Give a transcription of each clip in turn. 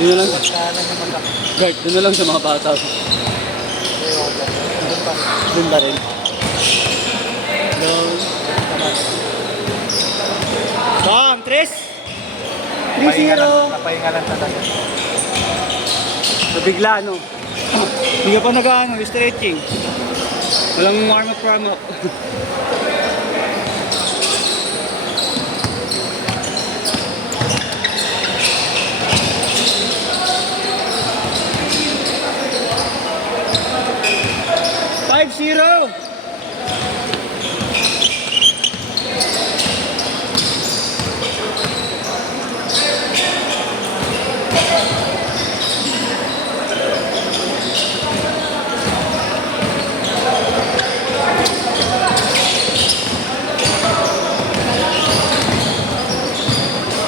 Doon na lang. Guard, doon na lang sa mga bata. Doon ba rin? Bam, 3-0. Napahinga lang talaga. Nabigla, no? Hindi ka pa nag-ano, stretching. Walang warm up. Five zero.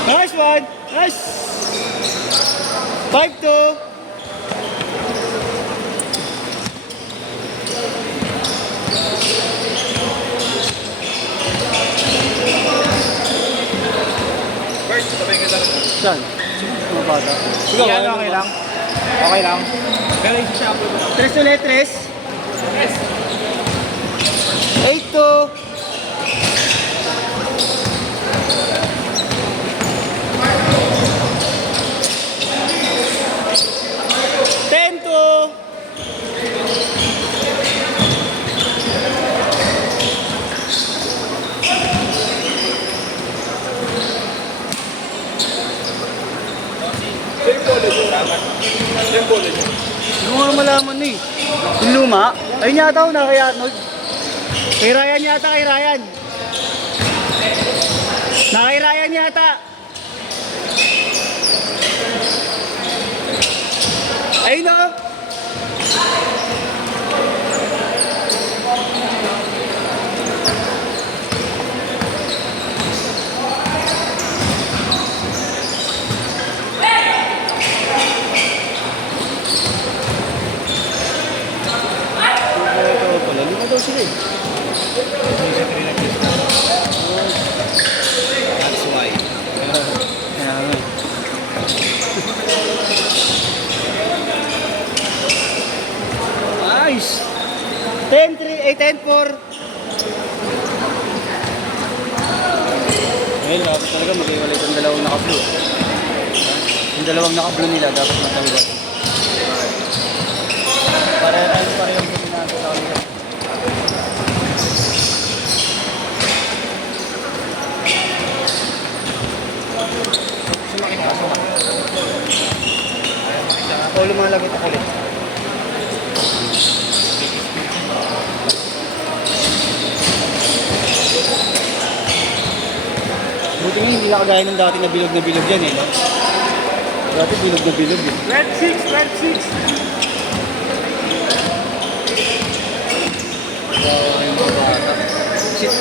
Nice one. Nice. 5-2. First, sabay ka lang. Saan? Mga bata. Ikaw, Yan, okay lang. Okay lang. Pero yung siya upload mo. 3 ulit, 3. 8-2. Yung bola niya. Hindi ko nga malaman eh. Yung luma, ayun yata ako na kay Arnold. Kay Ryan yata, kay Ryan. Na kay Ryan yata. Ayun o. Lima daw sila eh. That's why. Kaya nga. Nice! 10-3, ay 10-4. Ngayon, dapat talaga mag-iwalay itong dalawang naka-blue. Yung dalawang naka-blue nila, dapat matanggal. Parehong dominante sa kanila. Ako lumalagit ako ulit. Buti nga hindi na kagaya ng dati na bilog yan eh, no? Dati bilog na bilog eh. Red 6, red 6. Yung mga bata. Shit.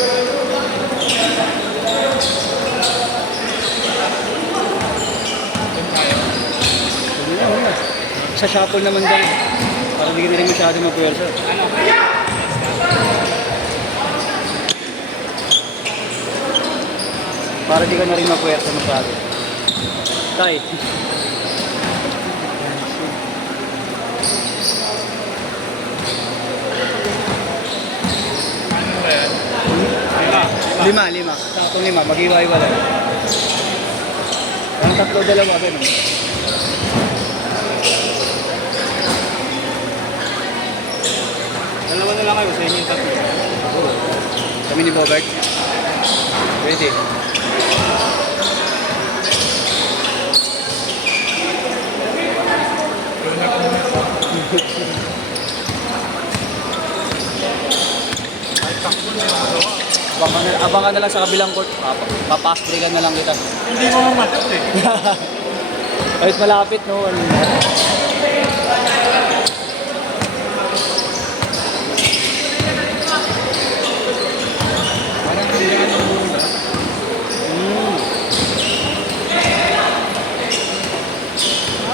Wala. Sa shuffle naman daw. Para hindi ka na rin masyado magpwersa. Para di ka na rin magpwersa masyado. Tay. Lima. Saktong 5. Mag-iwa-iwalay. Ang 3-2, ganun. Dalawa na lang kayo sa inyo yung tatlo. Kami ni Bobert. Ready. Abangan na lang sa kabilang court. Papastrigan na lang kita. Hindi mo mamat eh. Kahit malapit, no?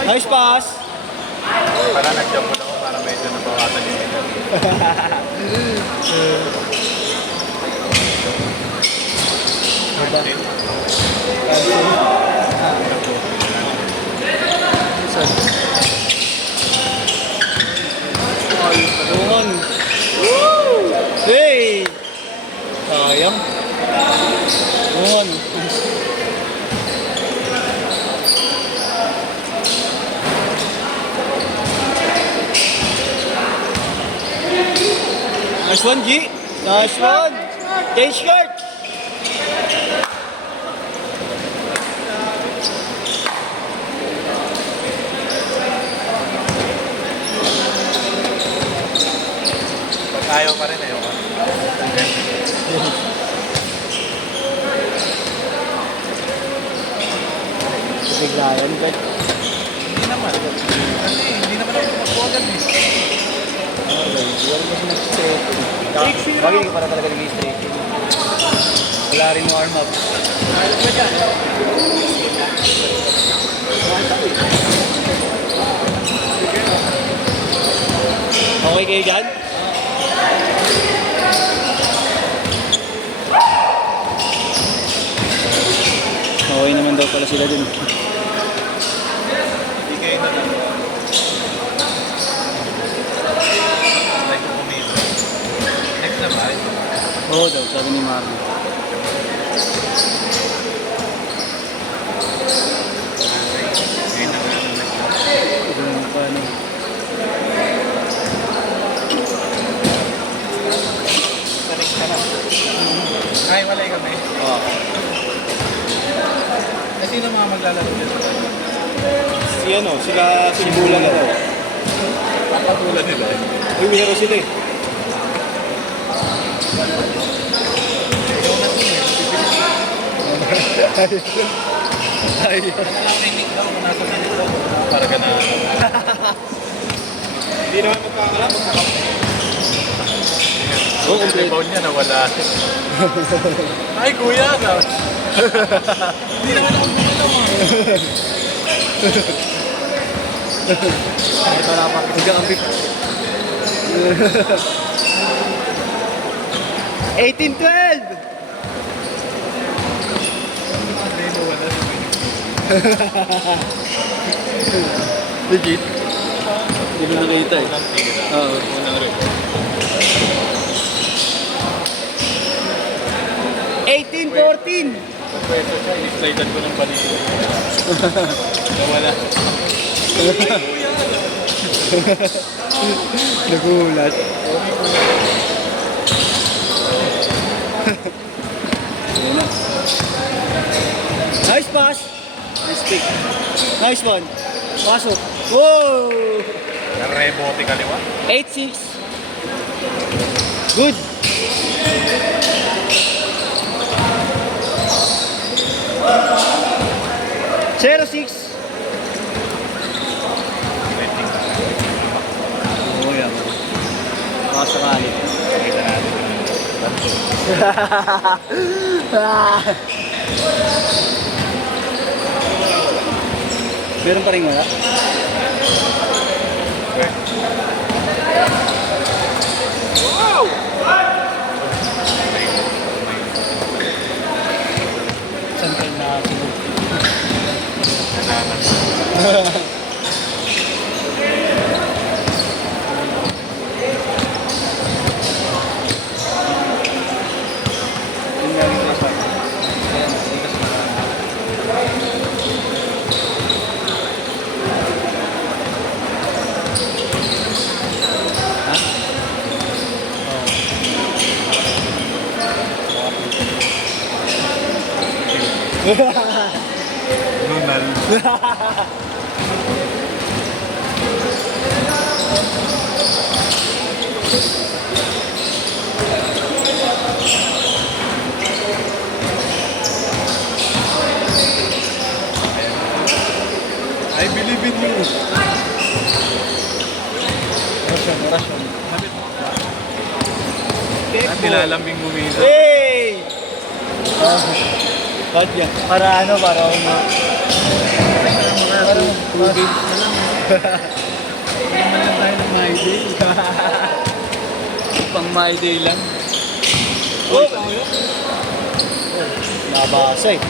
Nice pass! Para nag-jump ako para medyo nabawasan yung Nice one, G. Nice one. Change short. Pag ayaw pa rin, ayaw ka. Biglayan, but Hindi naman. Kasi hindi naman ako magkuwagan eh. bagay ka para talaga nag-stretching. Wala rin warm up. Okay kayo dyan? Okay naman daw pala sila dun. Hindi kayo na lang. Like ko kumito. Next na ba? Oo daw, sabi ni Marlon. Ngayon na lang. Ganun pa, ano. Next ka na. Ay, walay kami. Oo. Kasi sino mga maglalaro dyan? Si ano, sila Simbula na daw. Papatulad nila eh. Uy, may hero sila eh. Ikaw na ito eh. Ay, Nasa-clinic daw, nasa-clinic daw. Para ka na. Hindi naman magkakalam, magkakalam. Oo, Yung complete. rebound niya nawala. Ay, kuya! Hindi naman ako gumalaw ah. Ito na pa. Nag-aambik. 18-12! Hindi nawala. Legit? Hindi mo nakita eh. Unang tira. Oo. Unang rebound. 18-14! Pagpwesto siya, in-excited ko ng panito. Nawala. Nagulat. Ayan na. Nice pass! Nice pick. Nice one. Pasok. Whoa! Rebote kaliwa. 8-6. Good. Zero 6. Oo yan. Baka sakali. Pakita natin. Lanto. Meron pa rin wala? Central na Cebu. Yun nga rin sa akin. Ayan, hindi kasi marami. Ha? Lunal. I believe in you. Rasyon, rasyon. At nilalambing mo minsan. Hey! Ba't yan? Para ano, para ako Parang 2 games na lang. Hindi naman lang tayo ng my day. pang my day lang. Oh! Nabasa eh.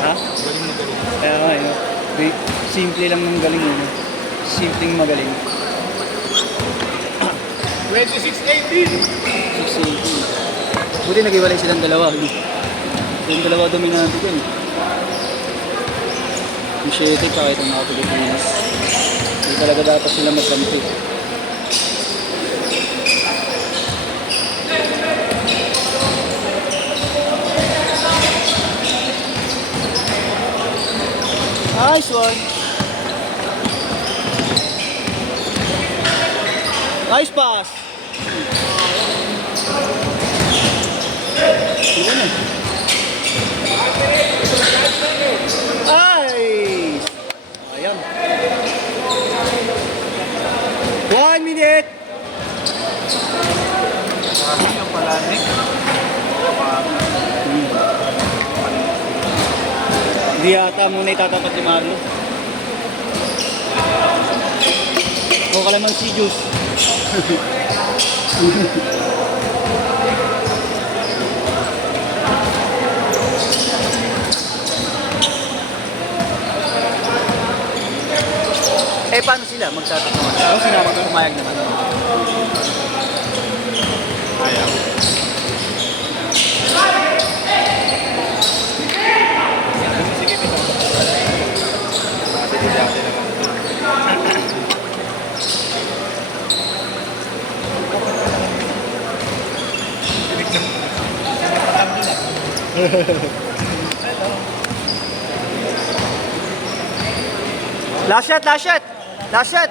Ha? Kaya nga eh. Simple lang ng galing yun. Simpleng magaling. 26-18. 6-18. Buti nag-iwalay silang dalawa. Yung dalawa dominante ko eh. Yung 7 tsaka itong mga Pilipinas. Hindi talaga dapat sila magkampi. Nice one. Nice pass. Yun na. Ay! Ayan. 1 minute. Yung palani. Hindi yata muna itatapat ni Marlo. O kalamansi juice. Eh, paano sila magtatanungan? Ano sila magpumayag naman? Ayaw. Sige, sige. Kasi di dati naman. Last shot, last shot! Last shot!